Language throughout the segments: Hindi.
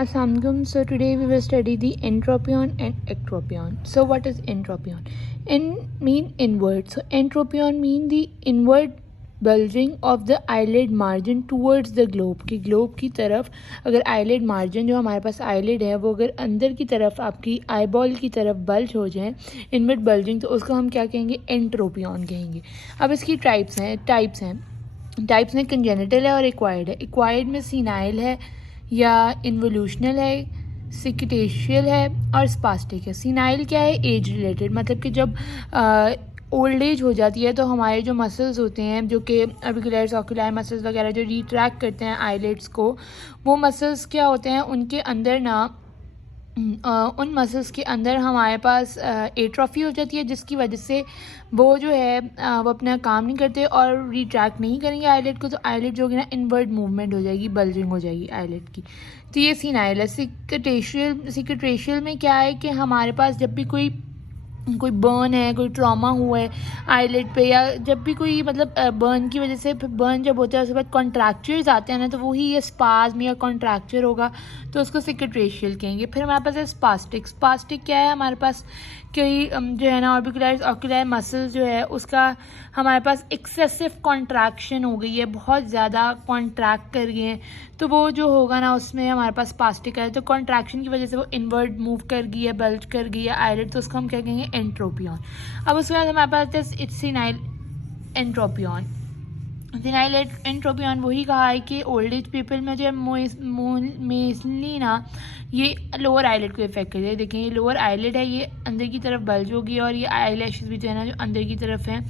Assalamualaikum. So today we will study the entropion and ectropion. So what is entropion? Mean inward. So entropion mean the inward bulging of the eyelid margin towards the globe. कि globe की तरफ अगर eyelid margin जो हमारे पास eyelid है वो अगर अंदर की तरफ आपकी eyeball की तरफ bulge हो जाए inward bulging, तो उसको हम क्या कहेंगे? entropion कहेंगे. अब इसकी टाइप्स हैं कंजेनिटल है और एक्वायर्ड है. एक्वायर्ड में सीनाइल है या इन्वोल्यूशनल है, सिक्टेशियल है और स्पास्टिक है. सीनाइल क्या है? एज रिलेटेड, मतलब कि जब ओल्ड एज हो जाती है तो हमारे जो मसल्स होते हैं जो कि ऑर्बिकुलर ऑक्यूलाई मसल्स वगैरह जो रिट्रैक्ट करते हैं आईलिड्स को, वो मसल्स क्या होते हैं उनके अंदर ना उन मसल्स के अंदर हमारे पास एट्रोफी हो जाती है, जिसकी वजह से वो जो है वो अपना काम नहीं करते और रिट्रैक्ट नहीं करेंगे आईलिड को. तो आईलिड जो होगी ना इनवर्ड मूवमेंट हो जाएगी, बल्जिंग हो जाएगी आईलिड की. तो ये सीनाइल है. सिक्टेशियल में क्या है कि हमारे पास जब भी कोई बर्न है, कोई ट्रॉमा हुआ है आईलिड पे, या जब भी कोई मतलब बर्न की वजह से बर्न जब होता है उसके बाद कॉन्ट्रैक्चर्स आते हैं ना, तो वही ये स्पाज्म या कॉन्ट्रैक्चर होगा तो उसको सिक्टेशियल कहेंगे. फिर हमारे पास है स्पास्टिक क्या है? हमारे पास कई जो है ना ऑक्यूलर मसल्स जो है उसका हमारे पास एक्सेसिव कॉन्ट्रैक्शन हो गई है, बहुत ज़्यादा कॉन्ट्रैक्ट कर गए हैं, तो वो जो होगा ना उसमें हमारे पास स्पास्टिक है. तो कॉन्ट्रैक्शन की वजह से वो इनवर्ड मूव कर गई है, बल्ज कर गई है आईलिड, तो उसको हम क्या कहेंगे? एंट्रोपियन. अब उसके बाद हमारे पास it's senile entropion. Senile entropion वही कहा है कि ओल्ड एज पीपल में जो है मोस्टली ना ये लोअर आईलिड को इफेक्ट करती है. देखें ये लोअर आईलिड है, ये अंदर की तरफ बल्ज होगी और ये आई लैशेज भी जो है ना जो अंदर की तरफ है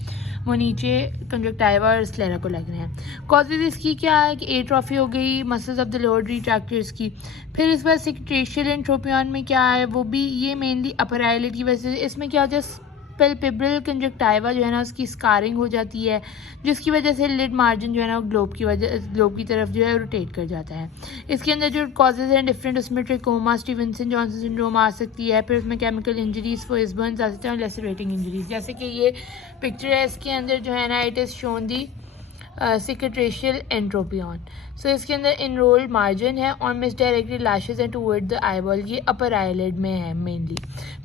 वो नीचे कंजक्टाइवा और स्क्लेरा को लग रहे हैं. कॉजेज इसकी क्या है कि एट्रोफी हो गई मसल्स ऑफ द लोअर रिट्रैक्टर्स की. फिर इस बार सिक्टेशियल एंट्रोपियन में क्या है? वो भी ये मेनली अपर आईलिड की वजह से. इसमें क्या होता है? पैल्पेब्रल कंजक्टाइवा जो है ना उसकी स्कारिंग हो जाती है, जिसकी वजह से लिड मार्जिन जो है ना ग्लोब की तरफ जो है रोटेट कर जाता है. इसके अंदर जो कॉजेज हैं डिफरेंट, उसमें ट्रिकोमा, स्टीवेंसन जॉनसन सिंड्रोम आ सकती है. फिर उसमें केमिकल इंजरीज, फोइस बर्न्स आ सकते हैं और लेसरेटिंग इंजरीज. जैसे कि ये पिक्चर है, इसके अंदर जो है ना it is shown the सिक्टेशियल entropion. सो इसके अंदर इनरोल्ड मार्जिन है और मिसडायरेक्टेड लैशेज हैं टूवर्ड द आईबॉल, ये अपर आईलिड में है मेनली.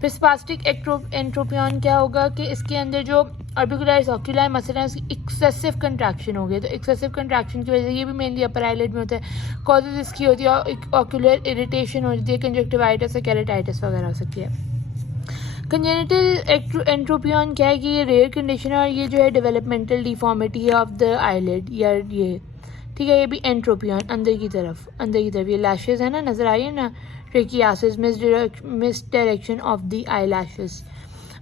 फिर स्पास्टिक एंट्रोपियन क्या होगा कि इसके अंदर जो ऑर्बिकुलर ऑक्यूलाई मसल है उसकी एक्सेसिव कंट्रैक्शन हो गई. तो एक्सेसिव कंट्रैक्शन की वजह से ये भी मेनली अपर आईलिड में होता है. कॉजेज इसकी होती है ऑक्यूलर इरिटेशन हो जाती है, कंजक्टिवाइटिस और केराटाइटिस वगैरह हो सकती है. कंजेनिटल एंट्रोपियन क्या है कि ये रेयर कंडीशन है और ये जो है डेवलपमेंटल डिफॉर्मिटी है ऑफ द आईलिड, या ये ठीक है. ये भी एंट्रोपियन अंदर की तरफ ये लैशेज है ना, नज़र आई है ना, trichiasis, misdirection of the eyelashes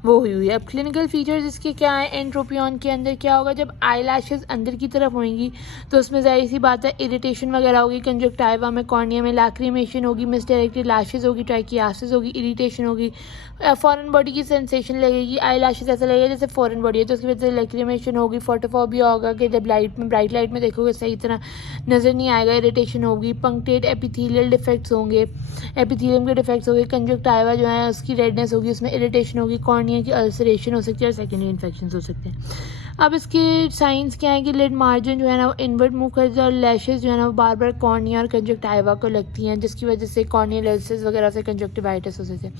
वो हुई है. अब क्लिनिकल फीचर्स इसके क्या है? एंट्रोपियन के अंदर क्या होगा? जब आई लैशेज अंदर की तरफ होंगी तो उसमें जाहिर सी बात है इरिटेशन वगैरह होगी, कंजक्टाइवा में, कॉर्निया में लैक्रीमेशन होगी, मिसडायरेक्टेड लैशेज होगी, ट्राइकियासिस होगी, इरिटेशन होगी, फॉरेन बॉडी की सेंसेशन लगेगी. आई लैशेज ऐसा लगेगा जैसे फॉरेन बॉडी है, तो उसकी वजह से लैक्रीमेशन होगी. फोटोफोबिया होगा कि जब ब्राइट लाइट में देखोगे सही तरह नज़र नहीं आएगा, इरिटेशन होगी. पंक्टेड एपिथेलियल डिफेक्ट्स होंगे, एपिथेलियम के डिफेक्ट्स होंगे. कंजक्टाइवा जो है उसकी रेडनेस होगी, उसमें इरिटेशन होगी. कॉर्निया की अल्सरेशन हो सकती है और सेकेंडरी इन्फेक्शन हो सकते हैं. अब इसके साइंस क्या है कि लिड मार्जिन जो है ना वो इनवर्ड मूव करती है और लैशेज जो है ना वो बार बार कॉर्निया और कंजक्टाइवा को लगती हैं, जिसकी वजह से कॉर्नियल अल्सर्स वगैरह से कंजक्टिवाइटिस हो सकते हैं.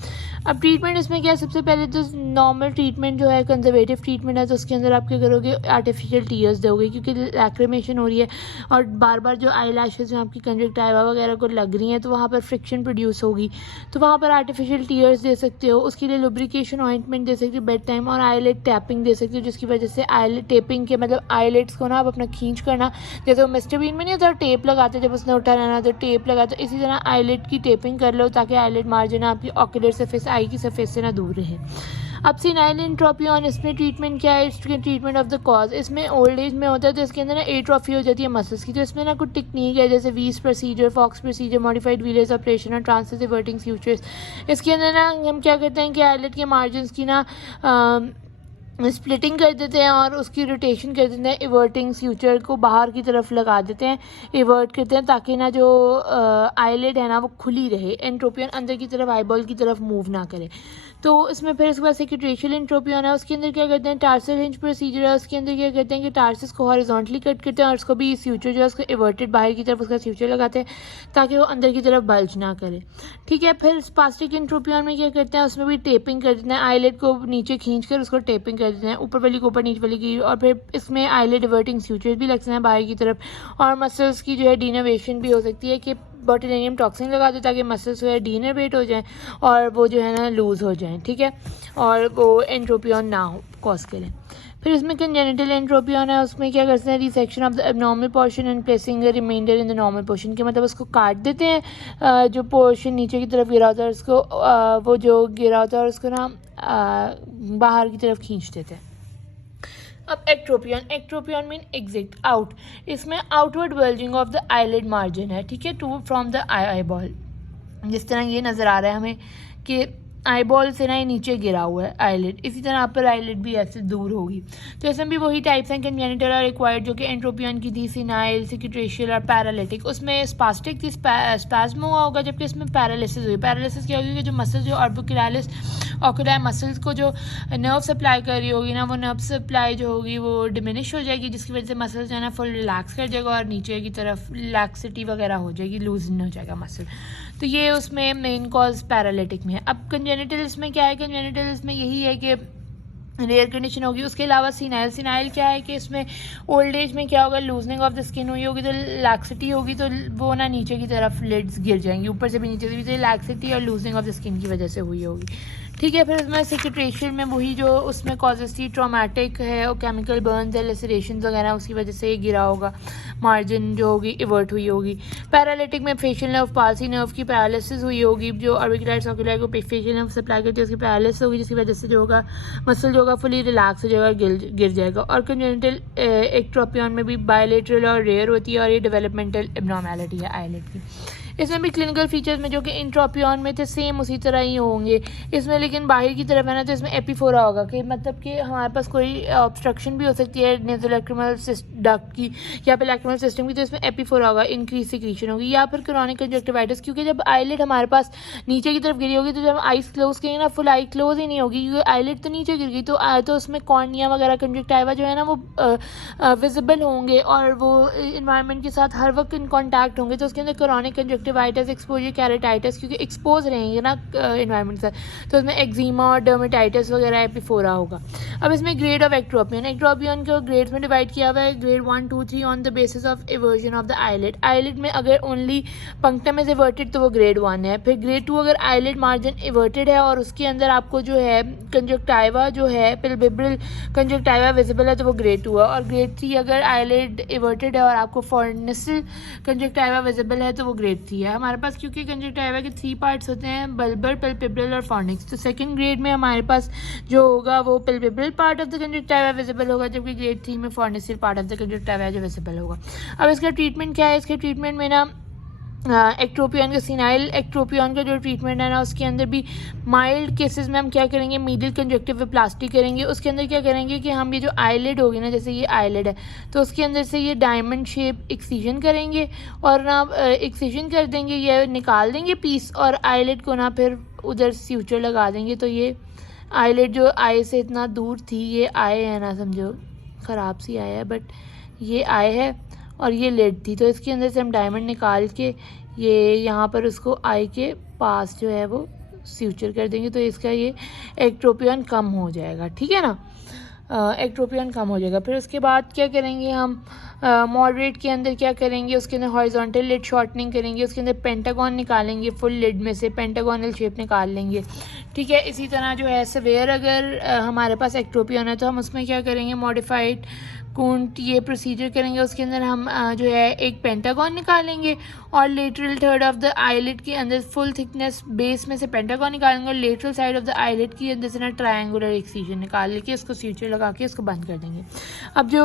अब ट्रीटमेंट इसमें क्या है? सबसे पहले तो नॉर्मल ट्रीटमेंट जो है कंजर्वेटिव ट्रीटमेंट है, तो उसके अंदर आप क्या करोगे? आर्टिफिशियल टीयर्स दोगे, क्योंकि लैक्रीमेशन हो रही है और बार बार जो आई लैशेज जो आपकी कंजक्टाइवा वगैरह को लग रही हैं तो वहाँ पर फ्रिक्शन प्रोड्यूस होगी, तो वहाँ पर आर्टिफिशियल टीयर्स दे सकते हो. उसके लिए लुब्रिकेशन ऑइंटमेंट दे सकते हो बेड टाइम, और आईलिड टैपिंग दे सकते हो, जिसकी वजह से आईलिड टेपिंग के मतलब आईलिड्स को ना आप अपना खींच करना, जैसे वो मिस्टर बीन में नहीं होता टेप लगाते जब उसने उठा रहना तो टेप लगाते, इसी तरह आईलिड की टेपिंग कर लो ताकि आईलिड मार्जिन आपकी ऑक्यूलर सरफेस, आई की सरफेस से ना दूर रहे. अब सिनाइल एंट्रोपियन, इसमें ट्रीटमेंट क्या है? इसके ट्रीटमेंट ऑफ द कॉज. इसमें ओल्ड एज में होता है तो इसके अंदर ना एट्रोफी हो जाती है मसल्स की, तो इसमें ना कुछ टेक्निक है जैसे Wies procedure, Fox procedure, modified Wheeler's operation और ट्रांसफर रिवर्टिंग फ्यूचर्स. इसके अंदर ना हम क्या करते हैं कि आईलिड के मार्जिन की ना स्प्लिटिंग कर देते हैं और उसकी रोटेशन कर देते हैं, इवर्टिंग फ्यूचर को बाहर की तरफ लगा देते हैं, इवर्ट करते हैं ताकि ना जो आईलिड है ना वो खुली रहे, एंट्रोपियन अंदर की तरफ आईबॉल की तरफ मूव ना करे। तो इसमें फिर इसके बाद सिक्यूट्रेशियल एंट्रोपियन है, उसके अंदर क्या करते हैं, टार्सल हिंज प्रोसीजर है, उसके अंदर क्या करते हैं कि टार्सिस को हॉरिजॉन्टली कट करते हैं और उसको भी फ्यूचर जो है उसको इवर्टेड बाहर की तरफ उसका फ्यूचर लगाते हैं ताकि वो अंदर की तरफ बल्ज ना करे। ठीक है, फिर स्पास्टिक एंट्रोपियन में क्या करते हैं, उसमें भी टेपिंग कर देते हैं, आईलिड को नीचे खींच कर उसको टेपिंग कर देते हैं, ऊपर वाली को ऊपर, नीचे वाली की, और फिर इसमें आईलिड इवर्टिंग फ्यूचर भी लगते हैं बाहर की तरफ। और मसल्स की जो है डीनर्वेशन भी हो सकती है कि बोtulinum टॉक्सिन लगा दे ताकि मसल्स जो है डीनर्वेट हो जाएं और वो जो है ना लूज़ हो जाएं। ठीक है, और वो एंट्रोपियन ना हो कॉज करें। फिर इसमें कंजेनिटल एंट्रोपियन है, उसमें क्या करते हैं, resection of the abnormal portion and placing remainder in the normal portion, के मतलब उसको काट देते हैं, जो पोर्शन नीचे की तरफ गिरा होता है उसको वो जो गिरा होता है उसको ना बाहर की तरफ खींच देते हैं। अब ectropion, ectropion mean exit out, इसमें outward bulging of the eyelid margin है। ठीक है, to from the eyeball, जिस तरह ये नज़र आ रहा है हमें कि आई बॉल से ना ये नीचे गिरा हुआ है आईलिड, इसी तरह आप पर आईलिड भी ऐसे दूर होगी। तो इसमें भी वही टाइप्स हैं, कंजेनिटल और एक्वायर्ड, जो कि एंट्रोपियन की थी, सिनाइल, सिक्यूट्रेशियल और पैरालिटिक। उसमें स्पास्टिक थी, स्पैज्म हुआ होगा, जबकि इसमें पैरालिसिस हुई। पैरालिसिस क्या होगी कि जो मसल जो ऑर्बिकुलरिस ऑक्यूलाई मसल्स को जो नर्व सप्लाई कर रही होगी ना, वो नर्व सप्लाई जो होगी वो डिमिनिश हो जाएगी, जिसकी वजह से मसल जो है ना फुल रिलैक्स कर जाएगा और नीचे की तरफ लैक्सिटी वगैरह हो जाएगी, लूजन हो जाएगा मसल। तो ये उसमें मेन कॉज पैरालिटिक में है। अब कंजेनिटल्स में क्या है, कंजेनिटल्स में यही है कि रेयर कंडीशन होगी। उसके अलावा सिनाइल, सिनाइल क्या है कि इसमें ओल्ड एज में क्या होगा, लूजनिंग ऑफ द स्किन हुई होगी तो लैक्सिटी होगी, तो वो ना नीचे की तरफ लिड्स गिर जाएंगी, ऊपर से भी नीचे से भी, तो लैक्सिटी और लूजनिंग ऑफ द स्किन की वजह से हुई होगी। ठीक है, फिर इसमें सिक्यूट्रेशियल में वही जो उसमें कॉजेस थी, ट्रॉमेटिक है और केमिकल बर्न्स है, लेसरेशन वगैरह, उसकी वजह से ये गिरा होगा, मार्जिन जो होगी इवर्ट हुई होगी। पैरालिटिक में फेशियल नर्व पाल्सी, नर्व की पैरालिसिस हुई होगी, जो ऑर्बिकुलर ऑक्यूलाई को फेशियल नर्व सप्लाई करती है उसकी पैरालिसिस होगी, जिसकी वजह से जो होगा मसल जो होगा फुली रिलैक्स हो जाएगा, गिर जाएगा। और कंजेनिटल एक्ट्रोपियन में भी बायलेटरल और रेयर होती है और ये डेवलपमेंटल एब्नॉर्मैलिटी है आईलिड की। इसमें भी क्लिनिकल फीचर्स में जो कि इंट्रोपियन में थे सेम उसी तरह ही होंगे इसमें, लेकिन बाहर की तरफ है ना तो इसमें एपीफोरा होगा, कि मतलब कि हमारे पास कोई ऑब्स्ट्रक्शन भी हो सकती है नेज़ोलैक्रिमल डक्ट की या फिर लैक्रिमल सिस्टम की, तो इसमें एपीफोरा होगा, इंक्रीज सिक्रीशन होगी। या फिर क्रोनिक कंजक्टिवाइटिस, क्योंकि जब आईलिड हमारे पास नीचे की तरफ गिरी होगी तो जब आईज क्लोज करेंगे ना फुल आई क्लोज ही नहीं होगी, क्योंकि आईलिड तो नीचे गिर गई, तो उसमें कॉर्निया वगैरह कंजक्टिवा जो है ना वो विजिबल होंगे और वो इन्वायरमेंट के साथ हर वक्त इन कॉन्टैक्ट होंगे, तो उसके अंदर क्रोनिक कंजक्टिवाइटिस, एक्सपोजर कैरेटाइटिस, क्योंकि एक्सपोज रहेंगे ना इन्वायरमेंट से, तो उसमें एक्जीमा और डर्मेटाइटिस वगैरह एपीफोरा होगा। अब इसमें ग्रेड ऑफ एक्ट्रोपियन, एक्ट्रोपियन को ग्रेड्स में डिवाइड किया हुआ है, grade 1, 2, 3 on the basis of eversion of the eyelid. Eyelid में अगर ओनली पंक्टम इज इवर्टेड तो वो ग्रेड 1 है। फिर ग्रेड 2 अगर आईलिड मार्जिन इवर्टेड है और उसके अंदर आपको जो है कंजक्टाइवा जो है पिलबिब्रल कंजक्टाइवा विजिबल है तो वो ग्रेड 2 है। और ग्रेड 3 अगर आईलिड इवर्टेड है और आपको फॉर्निसल कंजक्टाइवा विजिबल है तो वो ग्रेड 3 है। हमारे पास क्योंकि कंजक्टिवा के 3 पार्ट्स होते हैं, बल्बर, पिलबिब्रल और फॉर्निक्स, तो सेकंड ग्रेड में हमारे पास जो होगा वो palpebral part of the conjunctiva visible होगा, जबकि ग्रेड 3 में forniceal part of the conjunctiva जो विजिबल होगा। अब इसका ट्रीटमेंट क्या है, इसके ट्रीटमेंट में ना एक्ट्रोपियन का सिनाइल एक्ट्रोपियन का जो ट्रीटमेंट है ना उसके अंदर भी माइल्ड केसेस में हम क्या करेंगे, मीडियल कंजक्टिव प्लास्टी करेंगे। उसके अंदर क्या करेंगे कि हम ये जो आईलिड होगी ना, जैसे ये आईलिड है तो उसके अंदर से ये डायमंड शेप एक्सीजन करेंगे और ना एक्सीजन कर देंगे, ये निकाल देंगे पीस और आईलिड को ना फिर उधर फ्यूचर लगा देंगे। तो ये आईलिड जो आई से इतना दूर थी, ये आए है ना, समझो ख़राब सी आया है, बट ये आए है और ये लेड थी, तो इसके अंदर से हम डायमंड निकाल के ये यहाँ पर उसको आई के पास जो है वो फ्यूचर कर देंगे, तो इसका ये एक्ट्रोपियन कम हो जाएगा। ठीक है ना, एक्ट्रोपियन कम हो जाएगा। फिर उसके बाद क्या करेंगे हम, मॉडरेट के अंदर क्या करेंगे, उसके अंदर हॉरिजॉन्टल लिड शॉर्टनिंग करेंगे, उसके अंदर पेंटागन निकालेंगे, फुल लिड में से पेंटागोनल शेप निकाल लेंगे। ठीक है, इसी तरह जो है सवेयर अगर हमारे पास एक्ट्रोपियन है तो हम उसमें क्या करेंगे, मॉडिफाइड कूंट ये प्रोसीजर करेंगे। उसके अंदर हम जो है एक पेंटागन निकालेंगे और lateral third of the eyelid के अंदर फुल थिकनेस बेस में से पेंटागन निकालेंगे और lateral side of the eyelid की अंदर से ना ट्रायंगुलर एक्सीजन निकाल लेके उसको फ्यूचर लगा के उसको बंद कर देंगे। अब जो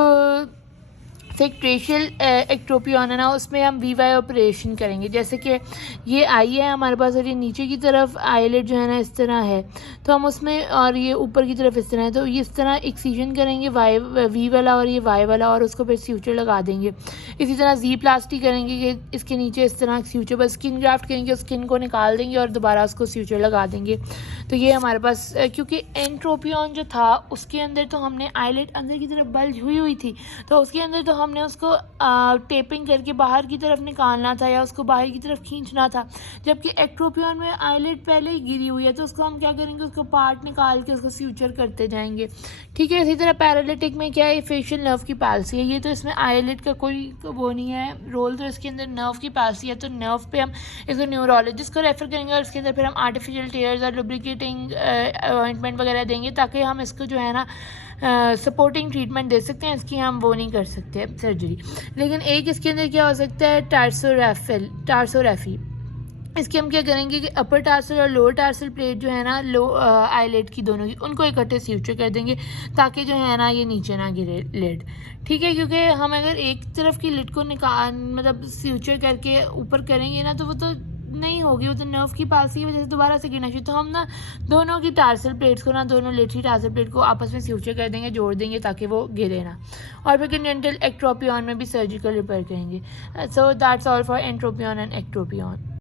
थिक ट्रेशियल एक्ट्रोपियन है ना, उसमें हम वी वाई ऑपरेशन करेंगे। जैसे कि ये आई है हमारे पास और ये नीचे की तरफ आईलेट जो है ना इस तरह है, तो हम उसमें, और ये ऊपर की तरफ इस तरह है, तो ये इस तरह एक्सीजन करेंगे वी वाला और ये वाई वाला, और उसको फिर स्यूचर लगा देंगे। इसी तरह जी प्लास्टी करेंगे कि इसके नीचे इस तरह स्यूचर, बस स्किन ग्राफ्ट करेंगे, स्किन को निकाल देंगे और दोबारा उसको स्यूचर लगा देंगे। तो ये हमारे पास, क्योंकि एंट्रोपियन जो था उसके अंदर तो हमने आईलेट अंदर की तरफ बल्ज हुई थी, तो उसके अंदर तो हमने उसको टेपिंग करके बाहर की तरफ निकालना था या उसको बाहर की तरफ खींचना था। जबकि एक्ट्रोपियन में आईलेट पहले ही गिरी हुई है, तो उसको हम क्या करेंगे, उसको पार्ट निकाल के उसको फ्यूचर करते जाएंगे। ठीक है। इसी तरह पैरालिटिक में क्या है, फेशियल नर्व की पैल्सी है। ये तो इसमें आईलेट का कोई वो नहीं है रोल, तो इसके अंदर नर्व की पैल्सी है, तो नर्व पे हम इसको न्यूरोलॉजिस्ट को रेफर करेंगे और इसके अंदर फिर हम आर्टिफिशियल टेयर्स और लुब्रिकेटिंग ऑइंटमेंट वगैरह देंगे, ताकि हम इसको जो है ना सपोर्टिंग ट्रीटमेंट दे सकते हैं। इसकी हम वो नहीं कर सकते सर्जरी। लेकिन एक इसके अंदर क्या हो सकता है, टार्सोरेफी। इसके हम क्या करेंगे कि अपर टार्सल और लोअर टार्सल प्लेट जो है ना आईलेट की दोनों की, उनको इकट्ठे फ्यूचर कर देंगे, ताकि जो है ना ये नीचे ना गिरे लिड। ठीक है। क्योंकि हम अगर एक तरफ की लिड को मतलब फ्यूचर करके ऊपर करेंगे ना, तो वो तो नहीं होगी, वो तो नर्व की पालसी की वजह से दोबारा से गिरना चाहिए। तो हम ना दोनों की टार्सल प्लेट्स को ना, दोनों लिड की टार्सल प्लेट को आपस में फ्यूचर कर देंगे, जोड़ देंगे, ताकि वो गिरे ना। और फिर कंजेनिटल एक्ट्रोपियन में भी सर्जिकल रिपेयर करेंगे। So that's all for entropion and ectropion.